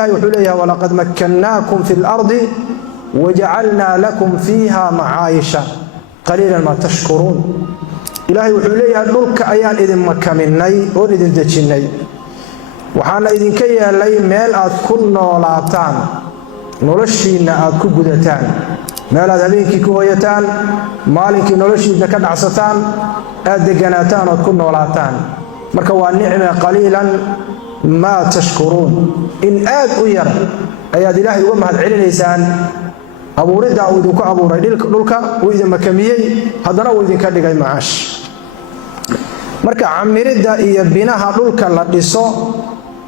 وحليها ولقد مكناكم في الأرض وجعلنا لكم فيها معايشة قليلا ما تشكرون. إلهي وحليها دولك أيان إذن مكمني وإذن دجني وحانا إذن كيا لي ميل أدكن نولاتان نولشينا أدكو قدتان ميل أدبينكي كويتان مالكي نولشينا كدعستان أدقناتان أدكن نولاتان مركوا النعمة قليلا ما تشكرون إن آد أير أياد إلهي ومهد علي ليسان أبو ردا وإذنك أبو ريدلك وإذن مكميي هذا وإذن كدقاي معاش مركا عمردا إيا بناها دولك لديسو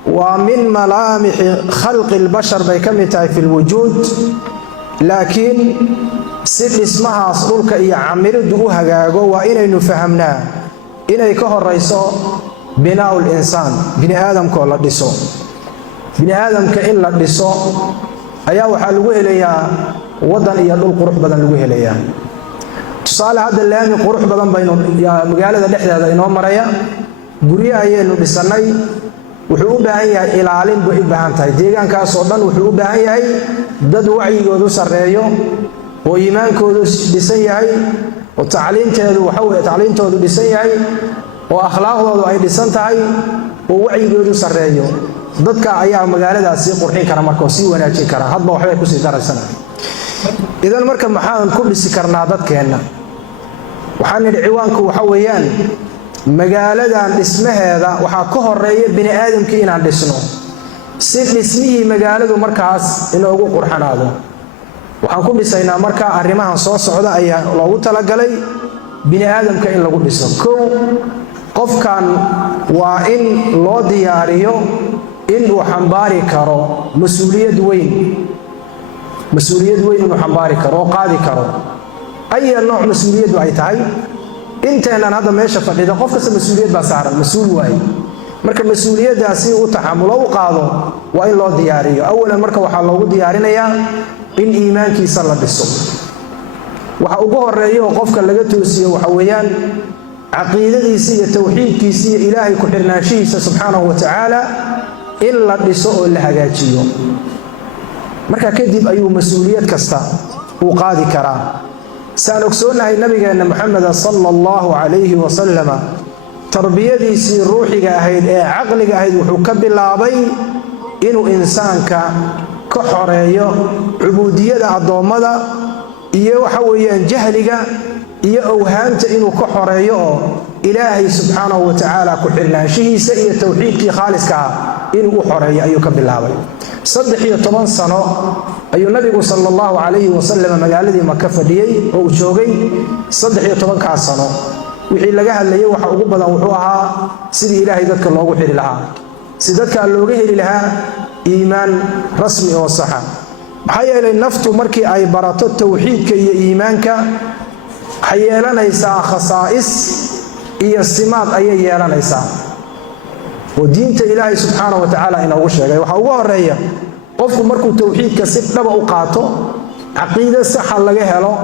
ومن ملامح خلق البشر بيكمتاي في الوجود لكن سيد اسمها دولك إيا عمردا وهاقاقو وإني نفهمنا إني كهر ريسو بناء الإنسان بني آدم كو لديسو بني آدم كإن لديسو أيا وحا لغو إليا ودن إيا دول قروح بدن لغو إليا تصال هذا اللامي قروح بدن بينو يا مقالة دحدة هذا إنو مريا قريا أيانو بساناي وحو باهي إلالين بو إبهانتاي ديغان كاسودان وحو باهي داد وعي قدو سريو وإيمان كودو بسيهي وتعليم تهدو وحوه تعليم تهدو بسيهي وأخلاقه أي بسنتهاي ووعي قدو سريو dadka ayaa magaaladaasi qurxin kara marka si wanaajin kara hadba waxay ku sii daraysan idan marka maxaan ku dhisi karnaa dadkeena waxaan nidhi ciwaanku waxa weeyaan magaaladan dhismaheeda waxa ka horeeya bini aadamkii inaan dhisno si dhismihii magaaladu markaas inoogu qurxanaado waxaan ku dhisaynaa marka arrimahan soo socda ayaa loogu talagalay bini aadamka in lagu dhiso qofkan waa in loo diyaariyo إن وحنباري كرو مسؤولية وين وحنباري كرو قاضي كرو أي نوع مسؤولية وعيتهاي أنت أنا هذا ما يشوف إذا قفك مسؤولية بسعر مسؤول واي مركب مسؤولية داسي وتحمله وقاضه وإن الله دياري أولا مركب وحلو ديارنا يا إن إيمانك يصلى بالصبح وحأوجه الرأي وقفك اللي جتوسي وحويان عقيدة سيء توحيد كيسية إلهي كحرناشي سبحانه وتعالى إلا بسوء اللهجاتيو مركا كدب أيو مسؤوليات كستا وقاضي كرا سانكسونا النبي أن محمد صلى الله عليه وسلم تربية سي روحي أهيد عقلي أهيد وحكب اللعبي إنو إنسان كحرية عبودية الضوامة إيه وحويا جهلك إيه أوهانت إنو كحرية إلهي سبحانه وتعالى كحرنا شيء سيء توحيد خالص كا إنه حرية أيوك بالله صدحي طبعا سنة أي النبي صلى الله عليه وسلم مجالدي مكفدي أو شوقي صدحي طبعا كعسنة وحي لجها اللي يوحى أقبض وحوها سيد إلهي ذاتك الله وحي لها سيدك الله وحي لها إيمان رسمي وصحة حيا للنفط مركي أي برات التوحيد كي إيمانك حيا لنا يسا خصائص إيه السمات أي يالا ليسا ودينة إلهي سبحانه وتعالى إنه وشيء وحواه الرأي قفوا مركو توحيد كسب لبا أقاطه عقيدة صحة لغيها له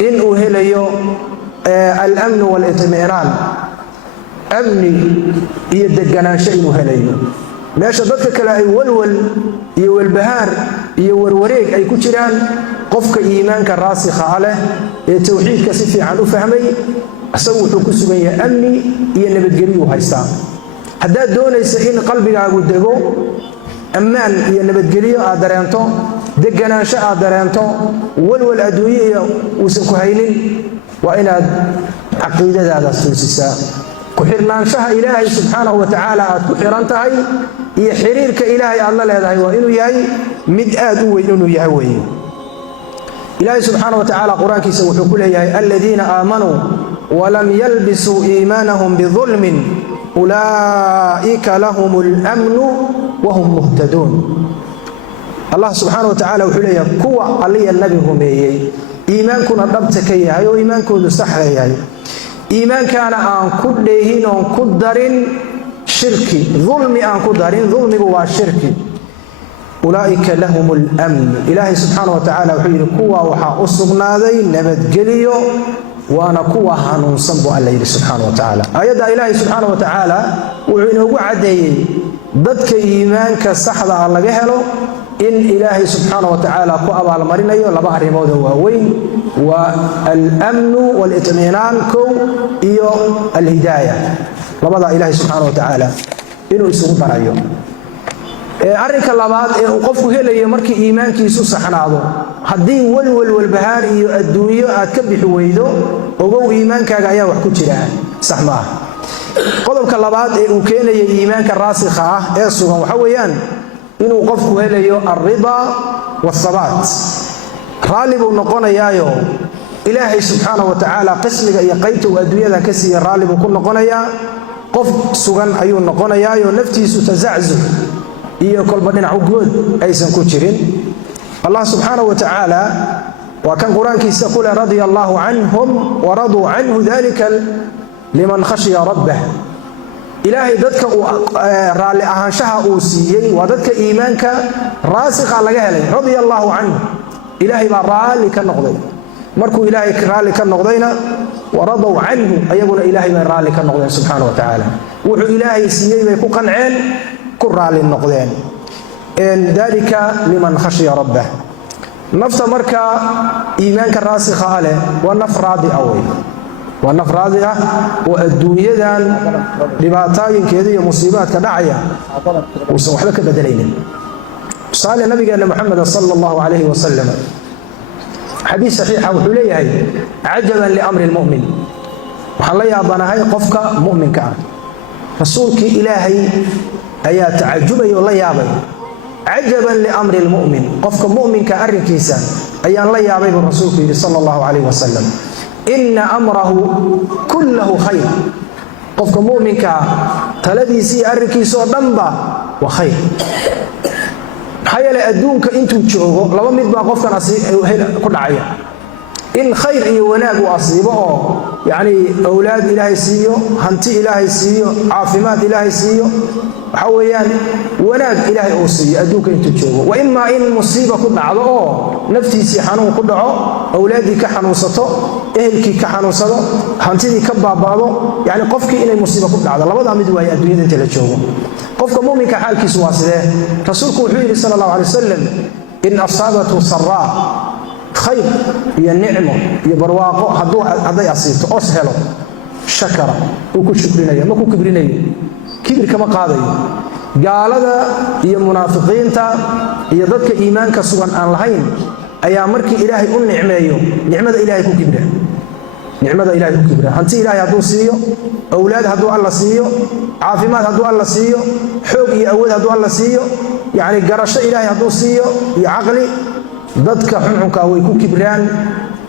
إنه هليو الأمن والإطمئنان أمني يدقنا شيء هليو لا شدتك كلا يولول يولبهار يوروريك أي كتيران قفك إيمانك الراسخ عليه توحيد كسب عنه فهمي أسوي كسبية أمني ينبتجريه هايستا هذا دون يسئين قلبي عقود دجو أمان ينبتجريه أدرينتو دجنا شاء أدرينتو والأدوية وسكهينين وإن عقيدة هذا السلسلة كحرنا شاء إلهي سبحانه وتعالى كحرنتهاي يحرير كإلهي الله لهذا وإنه يهي مدآد وإنه يهوي إلهي سبحانه وتعالى قرآن كيسا وحكوله يهي الذين آمنوا ولم يلبسوا إيمانهم بظلم أولئك لهم الأمن وهم مهتدون الله سبحانه وتعالى وحليه كوى علي النبي هم إيمانكم أردبتك يهي وإيمانكم دستحر يهي إيمان كان أن كدهين أن كدرين شركي ظلم أن كدرين ظلم هو الشركي أولئك لهم الأمن إلهي سبحانه وتعالى وحليه كوى وحا أصغنا ذي نبت قليو وأنا كوى هننصب عليه سبحانه وتعالى أيضا إلهي سبحانه وتعالى وعنه عدي dadka iimaanka saxda ah laga helo in ilaahay subxaanahu wa tacaala ku abaalmarinayo laba arrimood oo waaweyn waa al-amnu wal-itminaan kow iyo al-hidaaya labada ilaahay subxaanahu wa tacaala inuu isugu darayo arrinka labaad ee uu qofku helayo markii iimaankiisu saxnaado haddii walbahaar iyo adduunyo aad ka bixi weydo ogow iimaankaaga ayaa wax ku jira sax maaha qodobka labaad ee uu keenayo iimaanka raasikha ah ee sugan waxa weeyaan inuu qofku helayo alrida wasabaat raalli buu noqonayaayo ilaahay subxaanahu wa tacaala qismiga iyo qaybta uu adduunyada ka siiyey raalli buu ku noqonayaa qof sugan ayuu noqonayaayo naftiisu tazaczuc iyo kolba dhinac ugood aysan ku jirin allah subxaanahu wa tacaala waa kan qur-aankiisa ku leh radia allahu canhum waraduu canhu dalika liman khashiya rabbah ilaahay dadka raalli ahaanshaha uu siiyey waa dadka iimaanka raasikha laga helay radia allahu canhu ilaahay baa raalli ka noqday markuu ilaahay raalli ka noqdayna waradow canhu ayaguna ilaahay bay raalli ka noqdeen subxaanahu wa tacaala wuxuu ilaahay siiyey bay ku qanceen ku raalli noqdeen dalika liman khashiya rabbah nafta marka iimaanka raasikha leh waa naf raadi ah wey waa naf raadi ah oo adduunyadan dhibaatooyinkeeda iyo musiibaadka dhacaya uusan waxba ka bedelaynin tusaale nabigeena maxamed sallallahu alayhi wasallam xadiis saxiixa wuxuu leeyahay cajaban liamri lmu'min waxaan la yaabanahay qofka mu'minka ah rasuulkii ilaahay ayaa tacajubay oo la yaabay cajaban liamri lmu'min qofka mu'minka arrinkiisa ayaan la yaabay buu rasuulku yidhi sallallahu alayhi wasallam ina amrahu kullahu khayr qofka mu'minka taladiisa iyo arrinkiisa oo dhanba waa khayr maxaa yeelay adduunka intuu joogo laba mid baa qofkan ku dhacaya in khayr iyo wanaag uu asiibo oo yacni awlaad ilaahay siiyo hanti ilaahay siiyo caafimaad ilaahay siiyo waxa weeyaan wanaag ilaahay uu siiyo adduunka intuu joogo wa imaa in musiiba ku dhacdo oo naftiisii xanuun ku dhaco awlaaddii ka xanuunsato ehelkii ka xanuunsado hantidii ka baaba'do yacni qofkii inay musiiba ku dhacdo labadaa mid waaye adduunyada inta la joogo qofka mu'minka xaalkiisu waa sidee rasuulku wuxuu yidhi sala allahu alay wasalam in asaabathu saraa khayr iyo nicmo iyo barwaaqo hadday asiibto os helo shakara uu ku shukrinayo ma ku kibrinayo kibir kama qaadayo gaalada iyo munaafiqiinta iyo dadka iimaanka sugan aan lahayn ayaa markii ilaahay u nicmeeyo nicmada ilaahay ku kibra nicmada ilaahay ku kibra hanti ilaahay hadduu siiyo awlaad hadduu alla siiyo caafimaad hadduu alla siiyo xoog iyo awood hadduu alla siiyo yacni garasho ilaahay hadduu siiyo iyo caqli dadka xunxunka way ku kibraan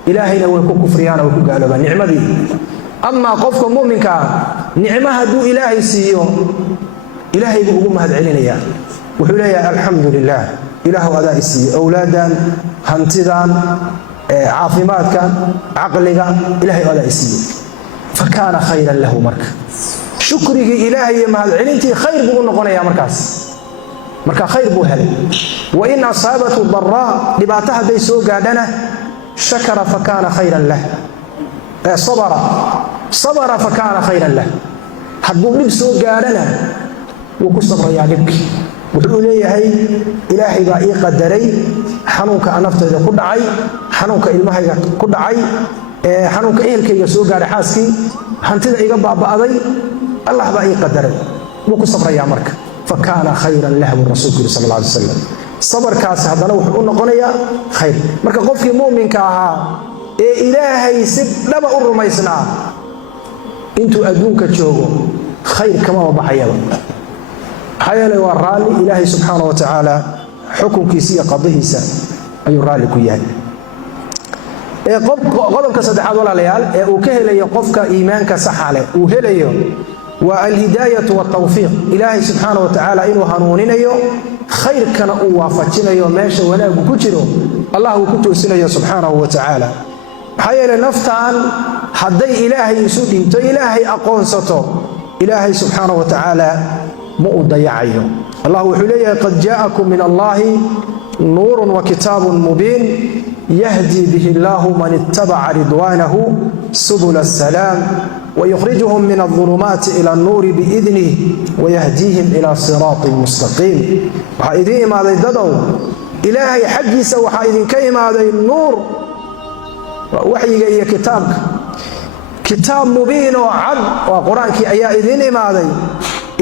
ilaahayna way ku kufriyaan way ku gaaloobaan nicmadii amaa qofka mu'minka nicmo hadduu ilaahay siiyo ilaahay buu ugu mahadcelinayaa wuxuu leeyahay alxamdu lilah ilaahu adaa i siiye awlaadan hantidan caafimaadkan caqliga ilaahay adaa i siiye fakaana khayran lahu marka shukrigii ilaahay iyo mahadcelintii khayr buu u noqonayaa marka khayr buu helay wain asaabathu daraa dhibaato hadday soo gaadhana shakara fakaana khayran lah sabara fakaana khayran lah hadduu dhib soo gaadhana wuu ku sabrayaa dhibkii wuxuu leeyahay ilaahay baa ii qadaray xanuunka nafteyda ku dhacay xanuunka ilmahayga ku dhacay xanuunka ehelkayga soo gaadhay xaaskii hantida iga baaba'day allah baa ii qadaray wuu ku sabrayaa marka fakaana khayran lah buu rasuulku yidhi sal alla alay wasalam sabarkaasi haddana wuxuu u noqonayaa khayr marka qofkii mu'minka ahaa ee ilaahay si dhaba u rumaysnaa intuu adduunka joogo khayr kamaba baxayaba maxaa yeelay waa raalli ilaahay subxaana wa tacaala xukunkiisa iyo qadihiisa ayuu raalli ku yahay qodobka saddexaad walaalayaal ee uu ka helayo qofka iimaanka saxa leh uu helayo waa alhidaayatu waltawfiiq ilaahay subxaana wa tacaala inuu hanuuninayo khayrkana uu waafajinayo meesha wanaagu ku jiro allah uu ku toosinayo subxaanahu wa tacaala maxaa yeelay naftan hadday ilaahay isu dhiibto ilaahay aqoonsato ilaahay subxaana wa tacaala ma uu dayacayo allah wuxuu leeyahay qad jaa'akum min allahi nuurun wa kitaabun mubiin yahdi bihi allahu man ittabaca ridwaanahu subula asalaam ويخرجهم من الظلمات إلى النور بإذنه ويهديهم إلى صراط مستقيم. وحايدين ما ذي ددو إلهي حقي سوى حايدين كيما ذي النور وحي إيا كتابك كتاب مبين وعد وقرآنك أيا إذن ما ذي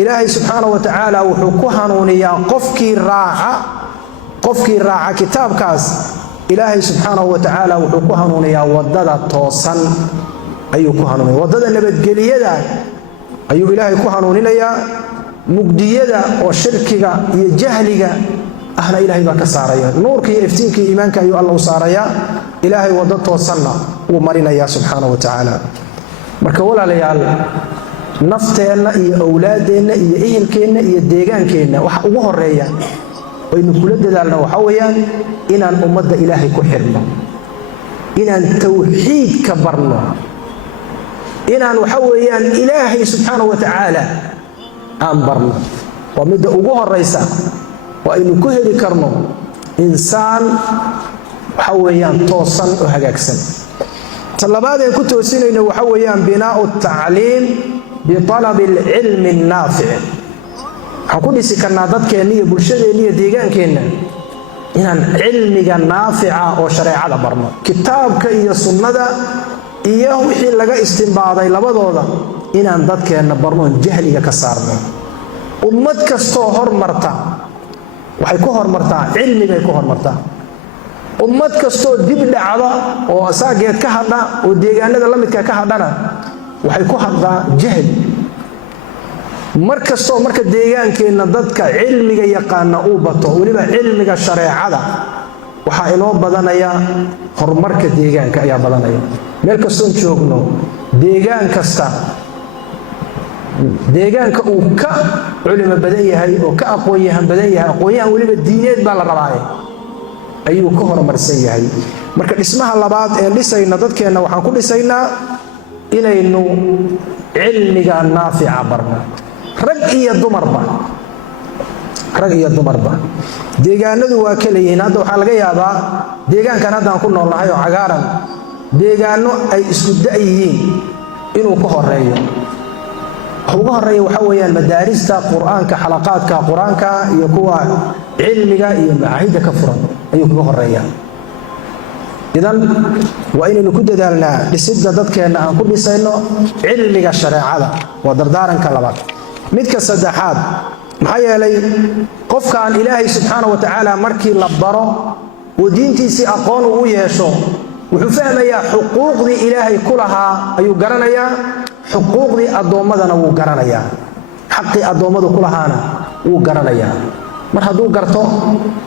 إلهي سبحانه وتعالى وحكوها نونيا قفكي الراعة كتاب كاس إلهي سبحانه وتعالى وحكوها نونيا ودد توصن أيو كهانوني ودد النبت قليدا أيو إلهي كهانونيا مقديدا وشركيا يجهليا أهنا إلهي بك ساريا نورك يفتينك إيمانك أيو الله ساريا إلهي ودد توصلنا ومرنا يا سبحانه وتعالى مركولا ليال نفتنا إيه أولادنا إيه إهلكنا إيه ديغانكنا waxa ugu horeeya waynu kula dadaalna waxa weeyaan inaan ummadda Ilaahay ku xirno inaan tawxiid ka barno inaan waxa weeyaan Ilaahay subhanahu wa ta'ala aan barno waa mid ugu horeysa waa inuu ku heli karno insaan waxa weeyaan toosan oo hagaagsan talabaad ay ku toosinayna waxa weeyaan binaa'u ta'liim بطلب العلم النافع حكون سكرنا ضدكنا iyo bulshadeena iyo deegaankeena inaan cilmiga naafica oo shariicada barno kitaabka iyo sunnada iyo wixii laga istinbaaday labadooda inaan dadkeena barno jahliga ka saarno ummad kasto hormarta waxay ku hormartaa cilmiga ay ku hormartaa ummad kasto dib dhacda oo asaageed ka hadha oo deegaanada la midka ka hadhana waxay ku haddaa jahl markastoo marka deegaankeena dadka cilmiga yaqaan uu bato waliba cilmiga shariicada waxa inoo badanaya horumarka deegaanka ayaa badanaya meel kastoo joogno deegaan kasta deegaanka uu ka culimo badan yahay oo ka aqoon badan yahay aqoon waliba diineed baa la rabaa ayuu ka horumarsan yahay marka dhismaha labaad ee dhisayna dadkeena waxaan ku dhisaynaa inaynu cilmiga naafica barno rag iyo dumarba deegaanadu waa kala yihiin hadda waxa laga yaabaa deegaankan hadda aan ku noolnahay oo cagaaran deegaano ay isku da'yihiin inuu ka horeeyo ugu horeeyo waxa weeyaan madaarista quraanka xalaqaadka quraanka iyo kuwa cilmiga iyo macaahida ka furan ayuu ka horeeyaa idan waa inaynu ku dadaalnaa dhisidda dadkeena aan ku dhisayno cilmiga shariicada waa dardaaranka labaad midka saddexaad maxaa yeelay qofkaan ilaahay subxaanahu wa tacaala markii la baro oo diintiisii aqoon u yeesho wuxuu fahmayaa xuquuqdii ilaahay ku lahaa ayuu garanayaa xuquuqdii addoommadana wuu garanayaa xaqii addoommadu ku lahaana wuu garanayaa mar hadduu garto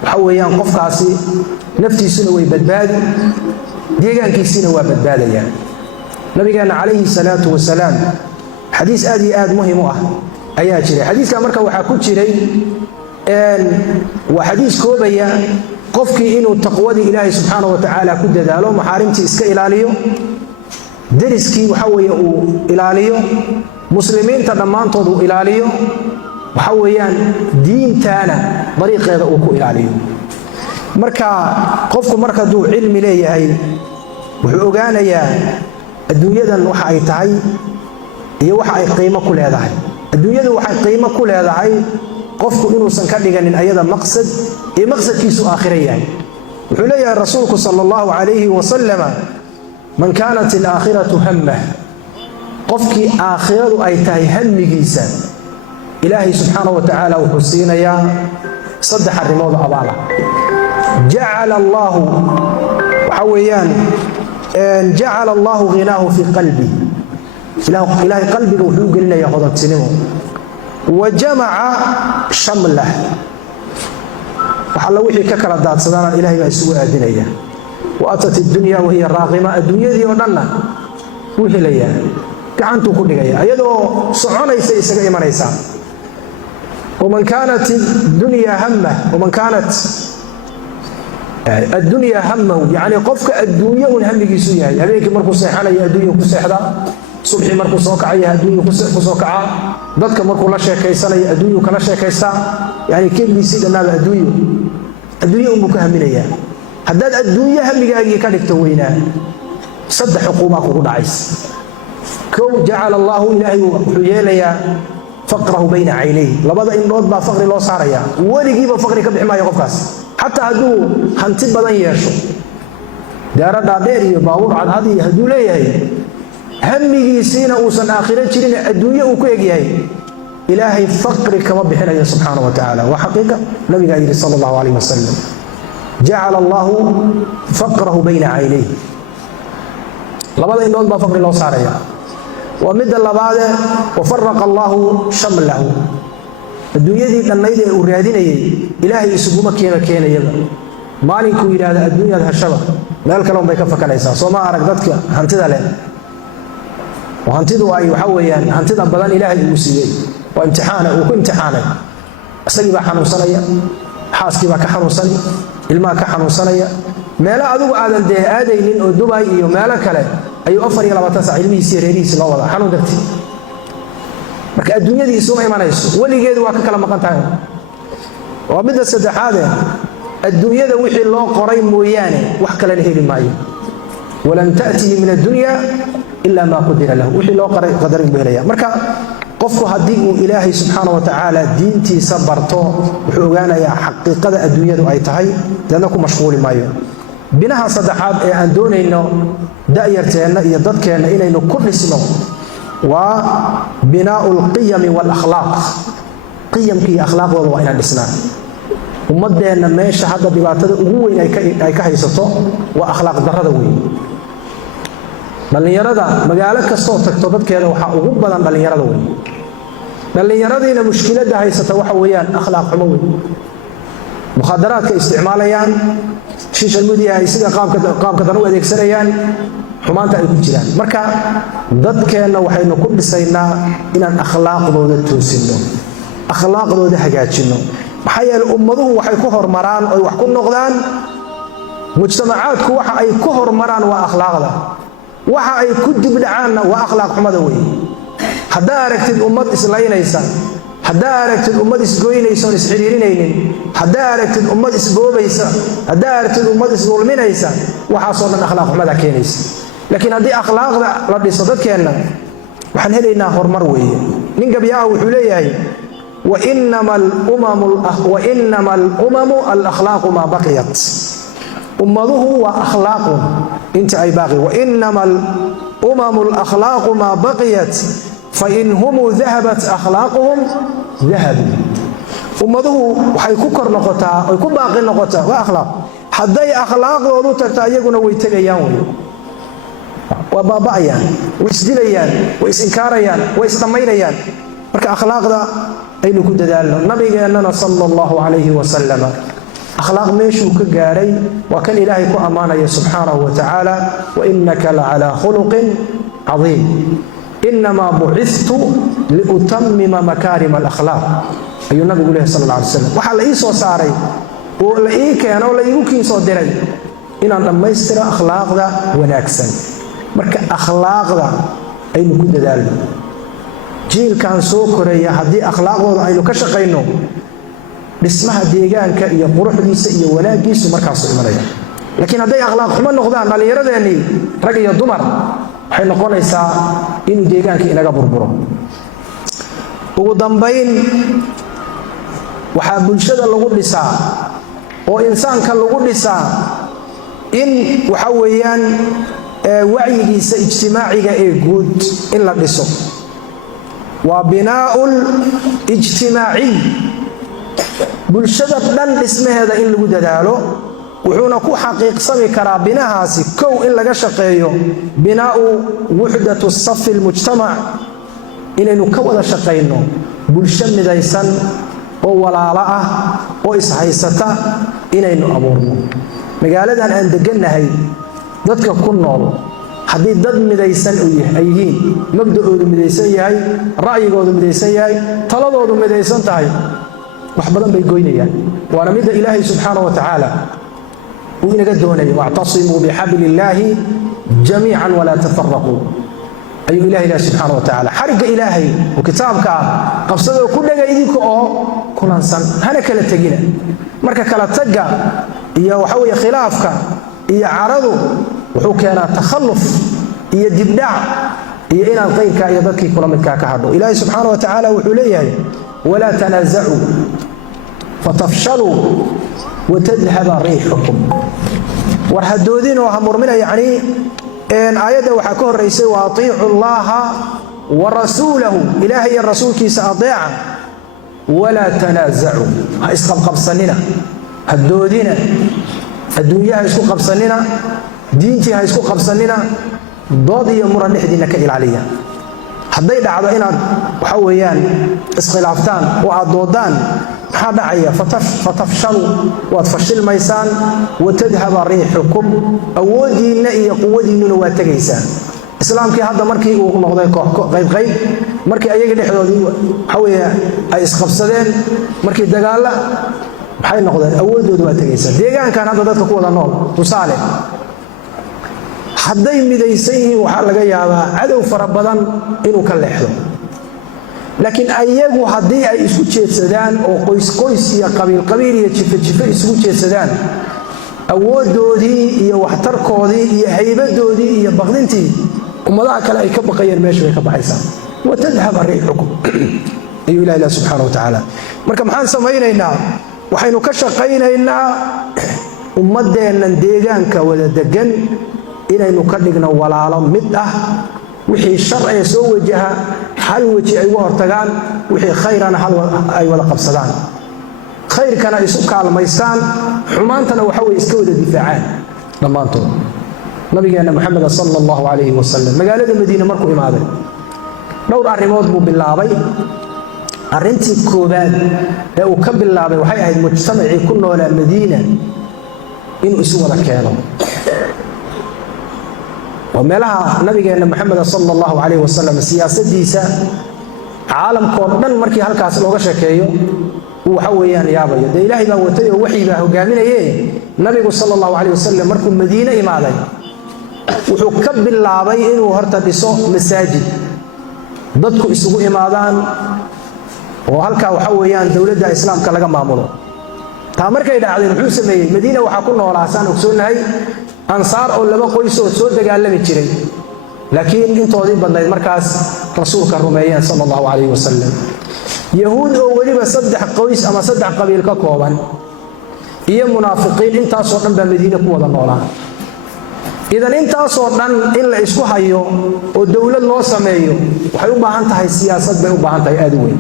waxa weeyaan qofkaasi naftiisuna way badbaadi deegaankiisina waa badbaadaya nabigeena calayhi salaatu wasalaam xadiis aad iyo aad muhiim u ah ayaa jiray xadiiska marka waxaa ku jiray waa xadiis koobaya qofkii inuu taqwadii ilaahay subxaanahu wa tacaala ku dadaalo maxaarimtii iska ilaaliyo deriskii waxa weeye uu ilaaliyo muslimiinta dhammaantood uu ilaaliyo waxa weeyaan diintaana dariiqeeda uu ku ilaaliyo marka qofku marka duu cilmi leeyahay wuxuu ogaanayaa adduunyadan waxa ay tahay iyo waxa ay qiimo ku leedahay adduunyadu waxay qiimo ku leedahay qofku inuusan ka dhiganin ayada maqsad ee maqsadkiisu aakhira yahay wuxuu leeyahay rasuulku sallallahu alayhi wa sallam man kanat al-aakhiratu hammah qofkii aakhiradu ay tahay hammigiisa ilaahay subxaanahu wa tacaala wuxuu siinayaa saddex arrimood abaala jacala allahu waxa weeyaan jacala allahu ghinaahu fi qalbi ilaahay qalbiga wuxuu gelinayaa hodantinimo wa jamaca shamlah waxa la wixii ka kala daadsadana ilaahay baa isugu aadinaya wa atat ad-dunya wa hiya raaqima adduunyadii oo dhanna wuu helayaa gacantuu ku dhigaya ayadoo soconaysa isaga imanaysa ومن كانت الدنيا همه ومن كانت الدنيا همه يعني قفك الدنيا والهم يسويها هذيك مركو سيحنا يا الدنيا كسيحدا صبحي مركو سوكع يا الدنيا كسوكع ضدك مركو لا شيكيسنا يا الدنيا كلا شيكيستا يعني كيف بيصير انا الدنيا امك همنيا حداد الدنيا همغاغي كدغتو وينا صد حقوقك ku dhacays كو جعل الله إلهي وحياليا فقره بين عينيه لبدا إن نود با فقر لو صاريا ولغيبا فقر كبخ ما يقفكاس حتى هدو هنتي بدن يشو دار دادير iyo baawur cad hadi haduu leeyahay hamigiisina uusan aakhira jirin adduunyo uu ku egyahay ilaahay faqri kama bixinayo subhanahu wa ta'ala wa haqiqa nabiga yiri sallallahu alayhi wasallam ja'ala Allah faqrahu bayna aynayhi labada inood ba faqri loo saaraya ومد اللبادة وفرق الله شمله الدنيا دي دنيدي او راديناي الهي اسغوما كينا يدا مالكو يراده الدنيا ده شبه مeel kale bay ka fakanaysaa soo ma arag dadka hantida leh hantidu ay waxa weeyaan hantida badan ilaahay uu siiyay waa imtixaan uu ku imtixaanay asagii baa xanuunsanaya xaaskii baa ka xanuunsanay ilmaha ka xanuunsanaya meelo adigu aadan aadaynin oo Dubai iyo meelo kale ayuu 24 saac ilmihiisa reerihiisa loo wada xanuun darti marka adduunyadiisu ma imanayso waligeedu waa ka kala maqan tahay waa mid saddexaad adduunyada wixii loo qoray mooyaane wax kale la heli maayo walan taati min ad-dunya illa ma qadara lahu wixii loo qoray qadarin beelaya marka qofku hadii uu ilaahay subhanahu wa ta'ala diintiisa barto wuxuu ogaanayaa xaqiiqada adduunyadu ay tahay dadna ku mashquuli maayo binaha saddexaad ee aan doonayno da'yarteena iyo dadkeena inaynu ku dhisno waa binaa'ul qiyam wal akhlaaq qiyamkii akhlaaqdooda waa inaan dhisnaa ummadeena meesha hadda dhibaatada ugu weyn ay ka haysato waa akhlaaq darrada weyn dhalinyarada magaalo kastoo tagto dadkeeda waxa ugu badan dhalinyarada weyn dhalinyaradiina mushkiladda haysata waxa weeyaan akhlaaq xumo weyn mukhadaraadka isticmaalayaan social media ay sida qaabka dan u adeegsanayaan xumaanta ay ku jiraan marka dadkeena waxaynu ku dhisaynaa inaan akhlaaqdooda toosino akhlaaqdooda hagaajino maxaa yeelay ummaduhu waxay ku hormaraan oo wax ku noqdaan mujtamacaadku waxa ay ku hormaraan waa akhlaaqda waxa ay ku dibdhacaanna waa akhlaaq xumada weey hadaa aragtid ummad islaynaysa hadaa aragtid ummad isgoynaysa oo isxiriirinaynin hadaa aragtid ummad isboobaysa hadaa aragtid ummad isdulminaysa waxa soo dhan akhlaaq xumada keenaysa laakiin hadii akhlaaqda la dhiso dadkeena waxaan helaynaa horumar weeye nin gabiyaa wuxuu leeyahay وإنما الأمم الأخلاق ما بقيت أمضه وأخلاق انت أي باقي وإنما الأمم الأخلاق ما بقيت فإن هم ذهبت أخلاقهم ذهبوا أمضه وحيكوكر نقطة ويكون باقي نقطة وأخلاق حدي أخلاق وضوطة يقولون ويتغيان وبابايان ويسدليان ويسنكاريان ويستميريان marka akhlaaqda aynu ku dadaalno nabigeena sallallahu alayhi wa sallam akhlaaq meeshu ka gaaray waa kan ilaahay ku amaanaya subhanahu wa ta'ala wa innaka la ala khuluqin azim inma bu'ithtu li utammima makarim al akhlaq ayu nabigu sallallahu alayhi wa sallam waxa la ii soo saaray oo la ii keeno la igu kiin soo diray inaan dhameystiro akhlaaqda wanaagsan marka akhlaaqda aynu ku dadaalno jiilkan soo koreeya hadii akhlaaqooda aynu ka shaqeyno dhismaha deegaanka iyo quruxdiisa iyo wanaagiisa markaas imanaya laakiin haday akhlaaq xumo noqdaan dhalinyaradeeni rag iyo dumar waxay noqonaysaa in deegaanka inaga burburo ugu dambayn waxa bulshada lagu dhisaa oo insaanka lagu dhisaa in waxa weeyaan wacyigiisa ijtimaaciga ee guud in la dhiso وبناء الاجتماعي bulshada dhan dhismaheeda in lagu dadaalo wuxuuna ku xaqiiqsami karaa binahaasi kow in laga shaqeeyo binaa'u wuxdatu saf almujtama' inaynu ka wada shaqeyno bulsho midaysan oo walaalo ah oo is haysata inaynu abuurno magaaladan aan deganahay dadka ku nool haddii dad midaysan ay yihiin mabda'oodu midaysan yahay ra'yigoodu midaysan yahay taladoodu midaysan tahay wax badan bay goynayaan waana midda ilaahay subxaanahu wa tacaala uu inaga doonayo wactasimuu bixabliillaahi jamiican walaa tafaraquu ayuu ilahay subxaanahu wa tacaala xarigga ilaahay oo kitaabka ah qabsadoo ku dhaga idinka oo kulansan hana kala tegina marka kala tagga iyo waxa weeye khilaafka iyo caradu wuxuu keenaa takhalluf iyo dibdhac iyo inaad qayrka iyo dadkii kula midka ka hadho. Ilaahay subhanahu wa ta'ala wuxuu leeyahay wala tanaza'u fatafshalu wa tadhhaba riihukum. war hadoodin oo hamurmina yani aayada waxa ka horeysay wa atii'u allaha wa rasuulahu ilaahay iyo rasuulkiisa adeeca wala tanaza'u ha isqabqabsanina hadoodina adduunyaha isku qabsanina diintii ha isku qabsanina dood iyo muran dhexdiina ka ilaaliya. hadday dhacdo inaad waxa weeyaan iskhilaaftaan oo aad doodaan maxaa dhacaya fatafshalu waad fashilmaysaan wa tadhhaba riihukum awoodiina iyo quwadiina waa tagaysaan. islaamkii hadda markii uu noqday qayb markii ayaga dhexdoodii waxa weeyaan ay isqabsadeen markii dagaal maxay noqdeen awoodoodu waa tagaysaan. deegaankan hadda dadka ku wada nool tusaale hadday midaysan yihiin waxaa laga yaabaa cadow fara badan inuu ka leexdo. laakiin ayagu haddii ay isku jeedsadaan oo qoys iyo qabiil iyo jife isugu jeedsadaan awoodoodii iyo waxtarkoodii iyo haybadoodii iyo baqdintii ummadaha kale ay ka baqayeen meesha way ka baxaysaa. wa tadhhaba riihukum ayuu ilaahay subhanahu wa ta'ala. marka maxaan samaynaynaa waxaynu ka shaqaynaynaa ummadeennan deegaanka wada degan inaynu ka dhigno walaalo mid ah wixii shar ay soo wajaha hal waji ay uga hortagaan wixii khayrana hal ay wada qabsadaan khayrkana isu kaalmaystaan xumaantana waxa way iska wada difaacaan dhamaantood. nabigeena maxamed sallallahu alayhi wasallam magaalada madiina markuu imaaday dhowr arrimood buu bilaabay. arrintii koobaad ee uu ka bilaabay waxay ahayd mujtamacii ku noolaa madiina inuu isu wada keeno. وملها نبينا محمد صلى الله عليه وسلم سياسديسا عالم كودن markii halkaas looga sheekeeyo waxa weeyaan yaabayo de ilaahay baa watay oo wixii baa hogaaminayay nabigu sallallahu alayhi wasallam markuu madiina imaaday wuxuu ka bilaabay inuu horta dhiso masaajid dadku isugu imaadaan oo halka waxa weeyaan dawladda islaamka laga maamulo. taa markay dhacday wuxuu sameeyay madiina waxa ku noolaasan ogsoonahay ansaar oo laba qoys oo soo dagaalami jiray laakiin intoodii badnayd markaas rasuulka rumeeyay sallallahu alayhi wasallam. yahuud oo waliba saddex qoys ama saddex qabiil ka kooban iyo munaafiqiin intaas oo dhan baa madiina ku wada noolaa. idan intaas oo dhan in la isku hayo oo dawlad loo sameeyo waxay u baahan tahay siyaasad bay u baahan tahay aad weyn.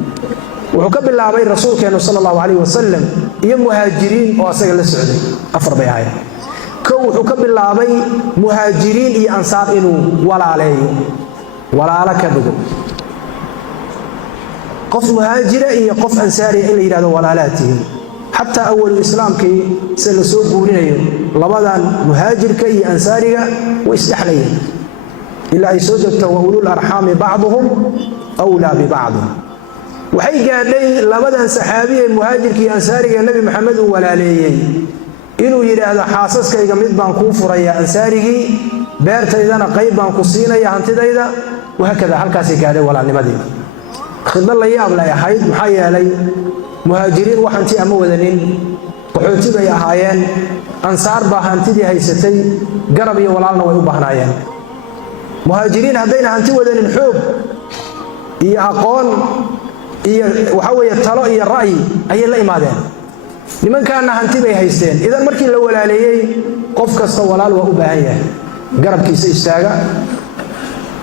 wuxuu ka bilaabay rasuulkeena sallallahu alayhi wasallam iyo muhaajiriin oo asaga la socday afar bay ahaayeen. wuxuu ka bilaabay muhaajiriin iyo ansaar inuu walaaleeyo walaala ka dhigo qof muhaajira iyo qof ansaari in la yiraahdo walaalaatihi. xataa awal islaamkii si la soo guurinayo labadan muhaajirka iyo ansaariga way isdhaxlayeen ilaa ay soo degto wa ulul arhami ba'dhum awla bi ba'd. waxay gaadhay labadan saxaabi ee muhaajirka iyo ansaariga nabi maxamed uu walaaleeyay inuu yiraahdo xaasaskayga mid baan ku furayaa ansaarigi beertaydana qayb baan ku siinayaa hantidayda waxa kada halkaas ay gaadhay walaalnimadii. khidmad la yaab leh ahayd maxaa yeelay muhaajiriin waxantii ama wadanin qaxooti bay ahaayeen ansaar baa hantidii haysatay garab iyo walaalna way u baahnaayeen. muhaajiriin haddayna hanti wadanin xoog iyo aqoon iyo waxa weeye talo iyo ra'yi ayay la imaadeen. nimankaana hanti bay haysteen idan markii la walaaleeyay qof kasta walaal waa u baahan yahay garabkiisa istaaga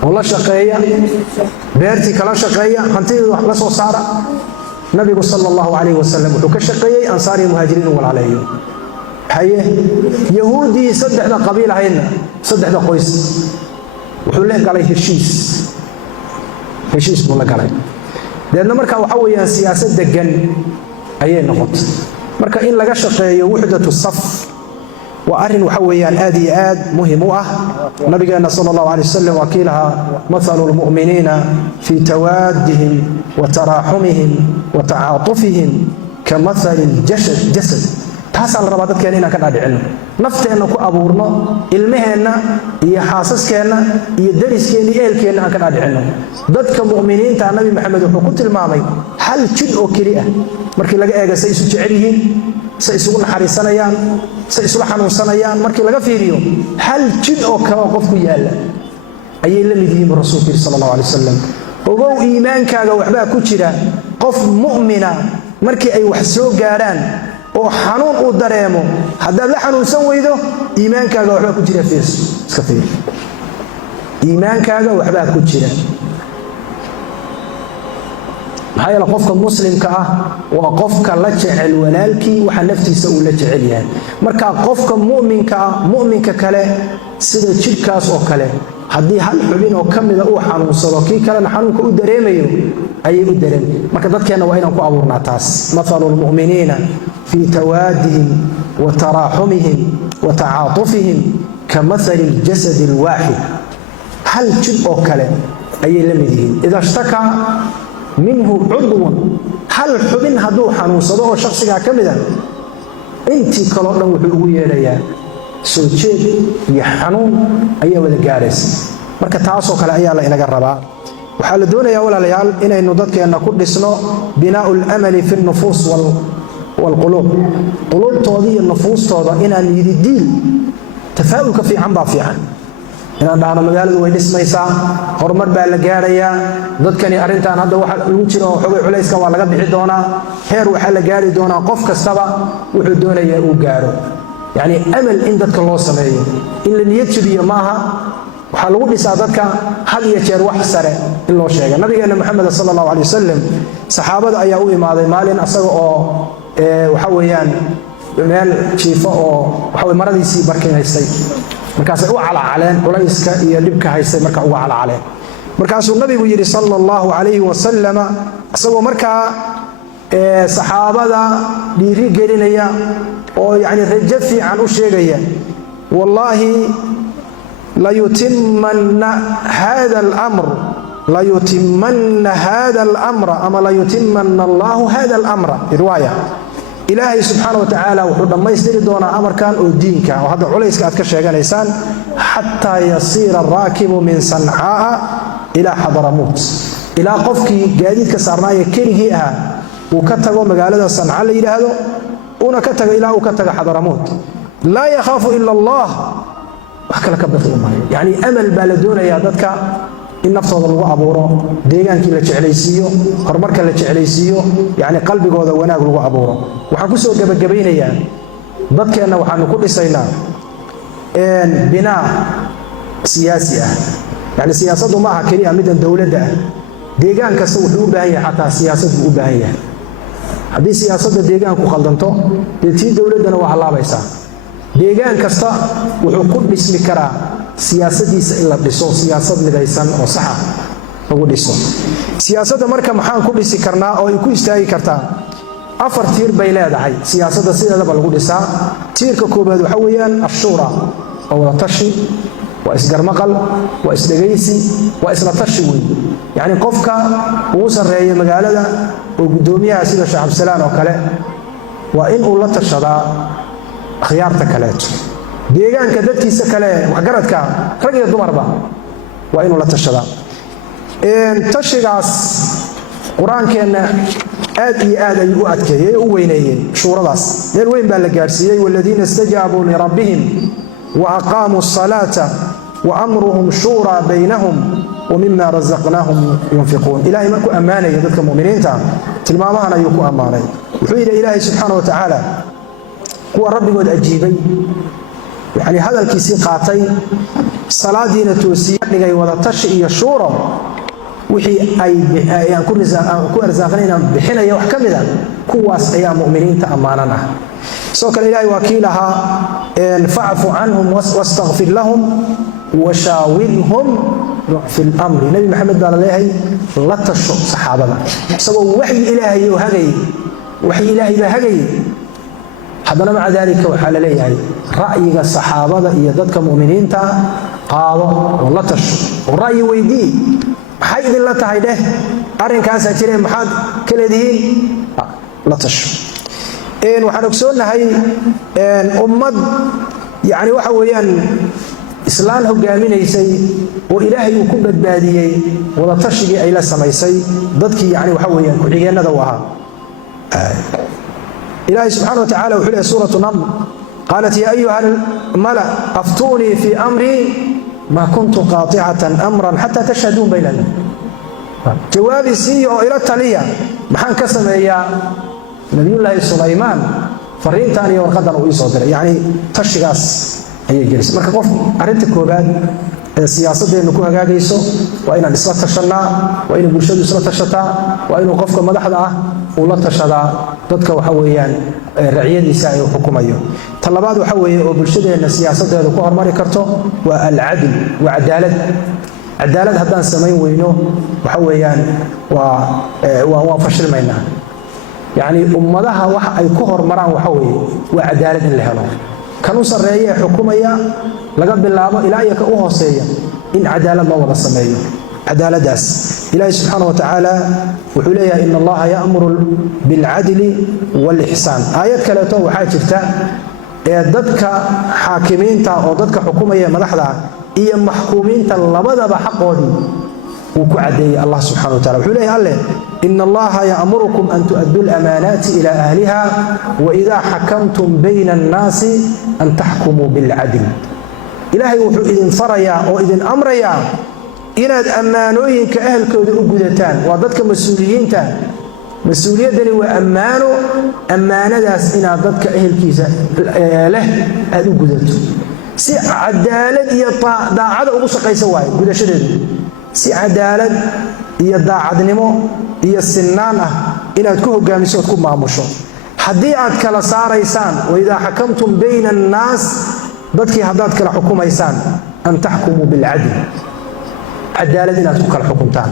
oo la shaqeeya beertii kala shaqeeya hantida wax la soo saara. nabigu sallallahu alayhi wasallam wuxuu ka shaqeeyay ansaari muhaajiriin walaaleeyo. haye yahuudi saddexda qabiil ahayna saddexda qoys wuxuu la galay heshiis buu la galay. deedna marka waxa weeyaan siyaasad degan ayay noqotay. marka in laga shaqeeyo wuxdatu saf waa arin waxa weeyaan aad iyo aad muhiim u ah. nabigeena sallallahu alayhi wasallam wakiilaha mathalul mu'minina fi tawaddihim wa tarahumihim wa ta'atufihim kamathalil jasad. taasal raba dadkeena inaan ka dhaadhicino nafteena ku abuurno ilmaheena iyo xaasaskeena iyo dariskeena iyo eelkeena aan ka dhaadhicino. dadka mu'miniinta nabi maxamed wuxuu ku tilmaamay hal jid oo kaliya markii laga eego say isu jecel yihiin say isugu naxariisanayaan say isula xanuunsanayaan markii laga fiiriyo hal jid oo kale qofku yaala ayay la mid yihiin rasuulka sallallahu alayhi wasallam ogow iimaankaaga waxba ku jira qof mu'mina markii ay wax soo gaaraan oo xanuun u dareemo haddaad la xanuunsan weydo iimaankaaga waxba ku jira fiis iska fiir iimaankaaga waxba ku jira maxaa yeelay qofka muslimka ah waa qofka la jecel walaalkii waxa naftiisa uu la jecel yahay marka qofka mu'minka ah mu'minka kale sida jirkaas oo kale haddii hal xubin oo kamida uu xanuunsado kii kalena xanuunka u dareemayo ayay u dareem marka dadkeena waa inaan ku abuurnaa taas mathalul mu'miniina fi tawaadihim wa tarahumihim wa ta'atufihim kamathali al-jasad al-wahid hal jir oo kale ayay la mid yihiin idha ishtaka minhu udwun hal xubin hadduu xanuunsado oo shakhsiga kamida intii kale dhan wuxuu ugu yeelayaa soo jeed iyo xanuun ayaa wada gaaraysa marka taas oo kale ayaa la inaga rabaa waxa la doonayaa walaalayaal inaynu dadkeena ku dhisno binaa'ul amali fi an-nufus wal qulub qulubtooda iyo nufuustooda inaan yididiil tafaa'ulka fiican baa fiican inaan dhaano magaaladu way dhismaysaa horumar baa la gaarayaa dadkani arintan hadda waxa lagu jiro xogay culayska waa laga bixi doonaa heer waxa la gaari doonaa qof kastaba wuxuu doonayaa uu gaaro يعني أمل إن ذاتك الله سمعيه إن لن يتشبه معها وحلو لسا ذاتك هل يتشير واحد سرع إلا شيء نبينا محمد صلى الله عليه وسلم صحابة أيهوي ماذا مالين أصدقوا وحويان مال شيفاء وحوي مرض يسي بركين هايستي مركز أو على علان وليسك يلبك هايستي مركز أو على علان مركز النبي ويري صلى الله عليه وسلم أصدقوا مركز صحابة ديري قرينيا oo yani rajo fiican u sheegaya wallahi la yutimmanna hada al-amr ama la yutimmanna Allahu hada al-amra riwaya ilaahi subhanahu wa ta'ala wuxuu dhameystiri doonaa amarkan oo diinka oo hadda culayska aad ka sheeganaysaan hatta yasira ar-rakibu min sanaa ila hadramut ila qofkii gaadiidka saarnaaya keligii ah uu ka tago magaalada sanaa la yiraahdo una ka taga ilaa uu ka taga Hadramut la yakhafu illa Allah wax kala ka baqi maayo yani amal baa la doonayaa dadka in naftooda lagu abuuro deegaankii la jeclaysiiyo horumarka la jeclaysiiyo yani qalbigooda wanaag lagu abuuro waxaan ku soo gabagabeynayaa dadkeena waxaan ku dhisaynaa binaa siyaasi ah yani siyaasaddu ma aha kaliya midan dawladda deegaan kasta wuxuu u baahan yahay xataa siyaasad u baahan yahay haddii siyaasadda deegaanku khaldanto tii dawladdana waa halaabaysaa deegaan kasta wuxuu ku dhismi karaa siyaasadiisa in la dhiso siyaasad midaysan oo sax ah lagu dhiso siyaasadda marka maxaan ku dhisi karnaa oo ay ku istaagi kartaa afar tiir bay leedahay siyaasadda sideedaba lagu dhisaa tiirka koobaad waxa weeyaan ashura oo wada tashi waa isgarmaqal waa isdhagaysi waa isla tashi weyn yani qofka uu sareeyo magaalada oo gudoomiyaha sida Sheekh Abdulsalaan oo kale waa in uu la tashadaa khiyaarta kaleeto deegaanka dadkiisa kale wax garadka rag iyo dumarba waa in uu la tashadaa tashigaas quraankeena aad iyo aad ay u adkeeyay u weyneeyay shuuradaas meel weyn baa la gaarsiiyay walladina istajabu li rabbihim wa aqamu as-salata wa amruhum shura baynahum ومما رزقناهم ينفقون إلهي مركو أمانة يددك المؤمنين تلمامهنا يكو أمانة وحيد إلهي سبحانه وتعالى هو ربي قد أجيبي يعني هذا الكيسي قاتي صلاة دينة توسي لغاية ولا تشئي الشورى وحي أي كل أرزاقنا بحين يوحكم ذا كواس أيام مؤمنين تأماننا سوك الإلهي وكيلها فاعف عنهم واستغفر لهم وشاورهم في الأمر نبي محمد قال له لا تشق صحابة سوى وحي إلهي وهجي حضنا مع ذلك وحال ليه رأي الصحابة يددك مؤمنين قالوا والله تشق والرأي ويدي حيث الله تعالى أرين كاسا ترين محاد كل دين لا تشق إن وحنكسونا هاي أمد يعني وحويان إسلام هجامينيسي وإلهي وكم بدباديي ولا تشجي أي لا سميسي ضدك يعني وحويان كحيانا ذوها إلهي سبحانه وتعالى وحلى سورة النمل قالت يا أيها الملأ أفتوني في أمري ما كنت قاطعة أمرا حتى تشهدون بيننا. جوابي سيئو إلى التالية محان كسم يا نبي الله سليمان فرين تاني ورقدنا ويصدر يعني تشغاس أي جلس مركب قف أرنت كوبان سياسة إنه كوها جايسو وإن الإسلام تشنا وإن برشاد الإسلام تشتا وإن قفك مدحضة ولا تشدا ضدك وحويان رعية نساء وحكومية طلبات وحوي وبرشاد إن السياسة هذا كوها ماري كرتو والعدل وعدالة عدالة هذا سمين وينو وحويان وفشل منا يعني أمضها أي كهر مران وحوي وعدالة اللي هلا كانوا سرية حكومية لقد بالله إلى أيك أوهصية إن عدالة ما ولا سميه عدالة داس إلهي سبحانه وتعالى وحليه إن الله يأمر بالعدل والإحسان آيات كلا وحاجتها ضدك حاكمين تا أو ضدك حكومية مدحضة إيا محكومين تا لبدا بحقودي وكعدي الله سبحانه وتعالى وحليه الله إن الله يأمركم أن تؤدوا الأمانات إلى أهلها وإذا حكمتم بين الناس أن تحكموا بالعدل إلهي وحو إذن فريا أو إذن أمريا إن أمانوين كأهل كود أقودتان وضدك مسؤوليين تان مسؤولية دني وأمانو أمانة داس إن ضدك أهل كيسا له أقودتو سي عدالة يضاعد أغسق يسواي قد شدد سي عدالة يضاعد نمو السنانة إن تكون قامسة تكون معموشة حديعة كلا ساريسان وإذا حكمتم بين الناس بدك هدات كلا حكومة إيسان أن تحكموا بالعدل عدالة إن تكون كلا حكومتان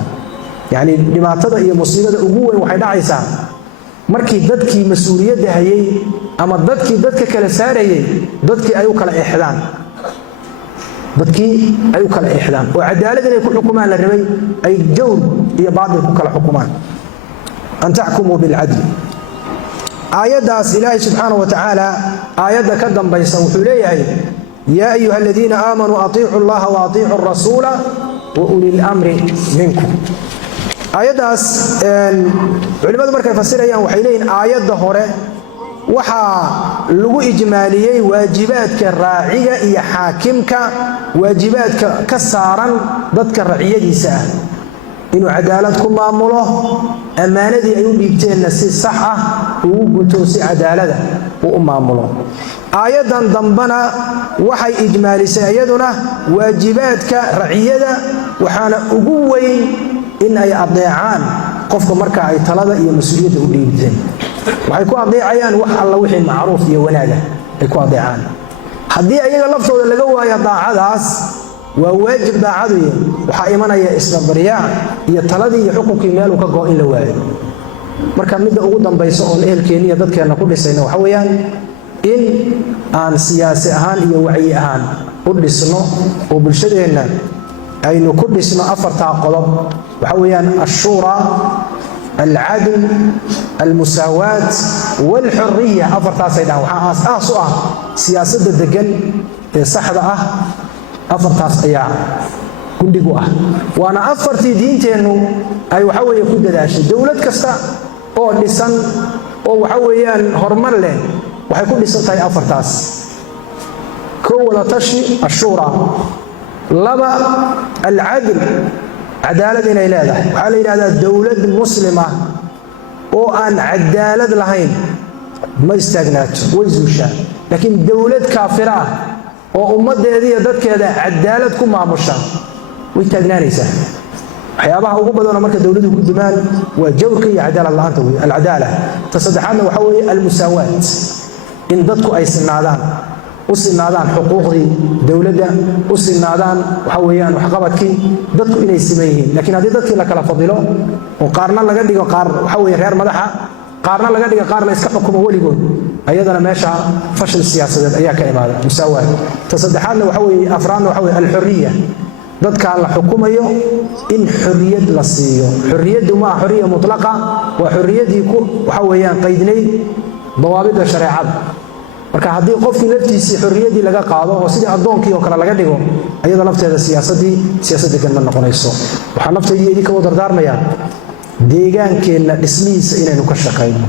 يعني لما تضع هي مصيبة أقوى وحيدا عيسان مركي بدك مسؤولية دهيي أما بدك كلا ساريي بدك أيو كلا إحدان بدك أيو كلا إحدان وعدالة إن يكون حكومان للرمي أي جور هي بعض يكون كلا حكومان أن تحكموا بالعدل آيات إلهي سبحانه وتعالى آيات كدن بيسوح إليه يا أيها الذين آمنوا أطيعوا الله وأطيعوا الرسول وأولي الأمر منكم آيات علماء مركز يفسر أيها وحيلين آيات ظهورة وحا لغو إجماليي واجبات كالراعية إيا حاكمك واجبات كسارا ضدك الرعية دي سهل إنه عدالتكم مأموله أمانة دي أيوب يبتين نسي صحة وقلتوسي عدالة ومأموله آيادا ضمبنا وحي إجمالي سيدنا واجبات كرعية وحانا أقوين إن أي أضيعان قفك مركع أي طلبة إيا مسؤولية أوليبتين وحيكون أضيعيان وح الله وحي معروف إيا ونادا يكون أضيعان حدي أيها لفظه اللي قوة يضاع داس وواجب داعديه waxa imanaya isbariyaan iyo taladii iyo xukunkii meel uu ka go'in la waayo marka mid ugu dambayso oo ehelkeena dadkeena ku dhisayna waxa weeyaan in aan siyaasi ahaan iyo wacyi ahaan u dhisno oo bulshadeena aynu ku dhisno afarta qodob waxa weeyaan ashura العدل المساواة والحرية أفرتها سيدنا وحا أساسها سياسة الدقل صحبة أفرتاس أيام كل جوا وأنا أفرتي دينتينو أي وحوي يكون داش دولة كستا أو لسان أو وحويان هرمن له وحيكون لسان تاي أفرتاس كولا تشي الشورى لبا العدل عدالة إلى هذا وعلى هذا دولة مسلمة أو أن عدالة لهين ما استغنت ويزوشها لكن دولة كافرة وأمد هذه ضدك هذا عدالتكم مع مشان ويتجنانيسه حيابها وقبضنا مركز دولته قدمان وجوركي عدالة الله أنت العدالة تصدحنا وحوي المساواة إن ضدك أي سنادان وسنادان حقوقي دولته وسنادان وحويان وحقبتك ضدك إلى السميين لكن هذه ضدك لك لا فضله وقارنا لقدي وقار وحوي غير مدحة قارنا لقدي قارنا يسكحكم هو اللي يقول أيضا ماشى فشل السياسة أياك إمادة مساواة تصدحنا وحوي أفران وحوي الحرية ضدك على الحكومة إن حرية لصيو حرية ما حرية مطلقة وحرية يكون وحويان قيدني ضوابط الشريعة marka hadii qofkii laftiisa xurriyadii laga qaado oo sidii adoonkii oo kale laga dhigo ayada lafteeda siyaasadda kan ma noqonayso waxa nafteedii idinka wada dardaarmaya deegaankeena dhismihiisa inaynu ka shaqeyno